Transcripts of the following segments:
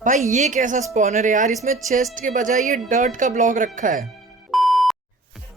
भाई ये कैसा स्पॉनर है यार, इसमें चेस्ट के बजाय ये डर्ट का ब्लॉक रखा है।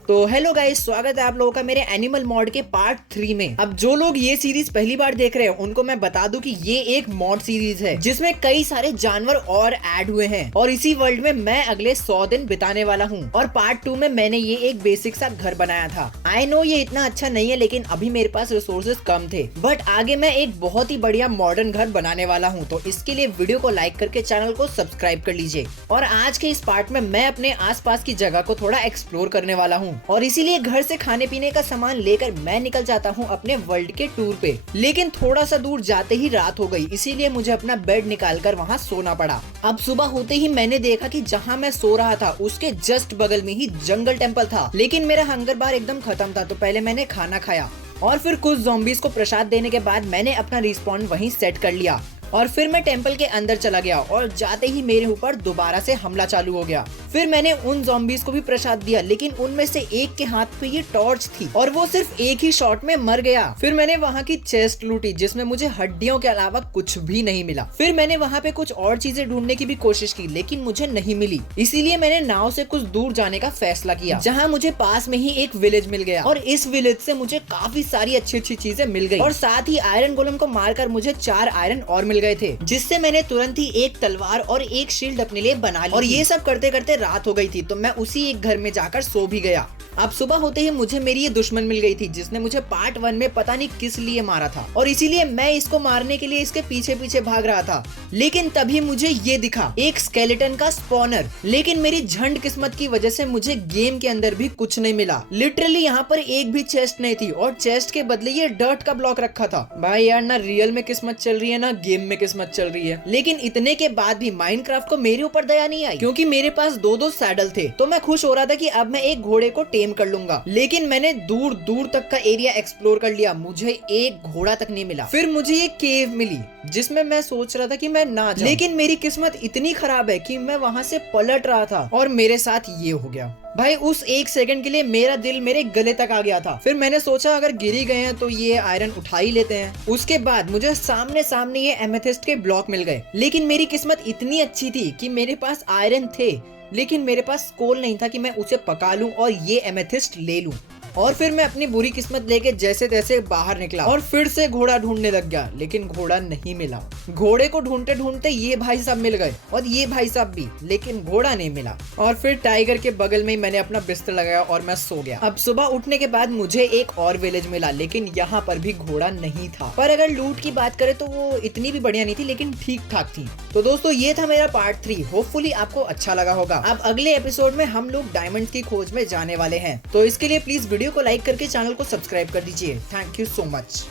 तो हेलो गाइस, स्वागत है आप लोगों का मेरे एनिमल मॉड के पार्ट 3 में। अब जो लोग ये सीरीज पहली बार देख रहे हैं उनको मैं बता दूं कि ये एक मॉड सीरीज है जिसमें कई सारे जानवर और ऐड हुए हैं और इसी वर्ल्ड में मैं अगले 100 दिन बिताने वाला हूँ। और पार्ट 2 में मैंने ये एक बेसिक सा घर बनाया था। आई नो ये इतना अच्छा नहीं है, लेकिन अभी मेरे पास रिसोर्सेज कम थे, बट आगे मैं एक बहुत ही बढ़िया मॉडर्न घर बनाने वाला हूँ। तो इसके लिए वीडियो को लाइक करके चैनल को सब्सक्राइब कर लीजिए। और आज के इस पार्ट में मैं अपने आसपास की जगह को थोड़ा एक्सप्लोर करने वाला हूँ और इसीलिए घर से खाने पीने का सामान लेकर मैं निकल जाता हूँ अपने वर्ल्ड के टूर पे। लेकिन थोड़ा सा दूर जाते ही रात हो गई, इसीलिए मुझे अपना बेड निकालकर वहाँ सोना पड़ा। अब सुबह होते ही मैंने देखा कि जहाँ मैं सो रहा था उसके जस्ट बगल में ही जंगल टेम्पल था। लेकिन मेरा हंगर बार एकदम खत्म था, तो पहले मैंने खाना खाया और फिर कुछ ज़ॉम्बीज़ को प्रसाद देने के बाद मैंने अपना रिस्पॉन वहीं सेट कर लिया। और फिर मैं टेंपल के अंदर चला गया और जाते ही मेरे ऊपर दोबारा से हमला चालू हो गया। फिर मैंने उन ज़ॉम्बीज़ को भी प्रसाद दिया, लेकिन उनमें से एक के हाथ पे ये टॉर्च थी और वो सिर्फ एक ही शॉट में मर गया। फिर मैंने वहाँ की चेस्ट लूटी जिसमें मुझे हड्डियों के अलावा कुछ भी नहीं मिला। फिर मैंने वहाँ पे कुछ और चीजें ढूंढने की भी कोशिश की, लेकिन मुझे नहीं मिली। इसीलिए मैंने नाव से कुछ दूर जाने का फैसला किया, जहाँ मुझे पास में ही एक विलेज मिल गया और इस विलेज से मुझे काफी सारी अच्छी अच्छी चीजें मिल गई। और साथ ही आयरन गोलम को मारकर मुझे 4 आयरन और मिल गए थे, जिससे मैंने तुरंत ही एक तलवार और एक शील्ड अपने लिए बना ली। और ये सब करते करते रात हो गई थी, तो मैं उसी एक घर में जाकर सो भी गया। अब सुबह होते ही मुझे मेरी ये दुश्मन मिल गई थी जिसने मुझे पार्ट 1 में पता नहीं किस लिए मारा था, और इसीलिए मैं इसको मारने के लिए इसके पीछे पीछे भाग रहा था। लेकिन तभी मुझे ये दिखा, एक स्केलेटन का स्पॉनर। लेकिन मेरी झंड किस्मत की वजह से मुझे गेम के अंदर भी कुछ नहीं मिला। लिटरली यहाँ पर एक भी चेस्ट नहीं थी और चेस्ट के बदले ये डर्ट का ब्लॉक रखा था। भाई यार, ना रियल में किस्मत चल रही है ना गेम में किस्मत चल रही है। लेकिन इतने के बाद भी माइनक्राफ्ट को मेरे ऊपर दया नहीं आई, क्योंकि मेरे पास 2-2 सैडल थे। तो मैं खुश हो रहा था कि अब मैं एक घोड़े को टेम कर लूंगा। लेकिन मैंने दूर दूर तक का एरिया एक्सप्लोर कर लिया, मुझे एक घोड़ा तक नहीं मिला। फिर मुझे ये केव मिली जिसमें मैं सोच रहा था कि मैं ना जाऊं, लेकिन मेरी किस्मत इतनी खराब है कि मैं वहाँ से पलट रहा था और मेरे साथ ये हो गया। भाई उस एक सेकंड के लिए मेरा दिल मेरे गले तक आ गया था। फिर मैंने सोचा अगर गिर ही गए हैं तो ये आयरन उठा ही लेते हैं। उसके बाद मुझे सामने सामने ये एमेथिस्ट के ब्लॉक मिल गए। लेकिन मेरी किस्मत इतनी अच्छी थी कि मेरे पास आयरन थे, लेकिन मेरे पास कोल नहीं था कि मैं उसे पका लूं और ये एमेथिस्ट ले लूं। और फिर मैं अपनी बुरी किस्मत लेके जैसे तैसे बाहर निकला और फिर से घोड़ा ढूंढने लग गया, लेकिन घोड़ा नहीं मिला। घोड़े को ढूंढते ढूंढते ये भाई साहब मिल गए और ये भाई साहब भी, लेकिन घोड़ा नहीं मिला। और फिर टाइगर के बगल में ही मैंने अपना बिस्तर लगाया और मैं सो गया। अब सुबह उठने के बाद मुझे एक और विलेज मिला, लेकिन यहाँ पर भी घोड़ा नहीं था। पर अगर लूट की बात करें तो वो इतनी भी बढ़िया नहीं थी, लेकिन ठीक ठाक थी। तो दोस्तों ये था मेरा पार्ट 3। होपफुली आपको अच्छा लगा होगा। अब अगले एपिसोड में हम लोग डायमंड की खोज में जाने वाले हैं, तो इसके लिए प्लीज वीडियो को लाइक करके चैनल को सब्सक्राइब कर दीजिए। Thank you so much.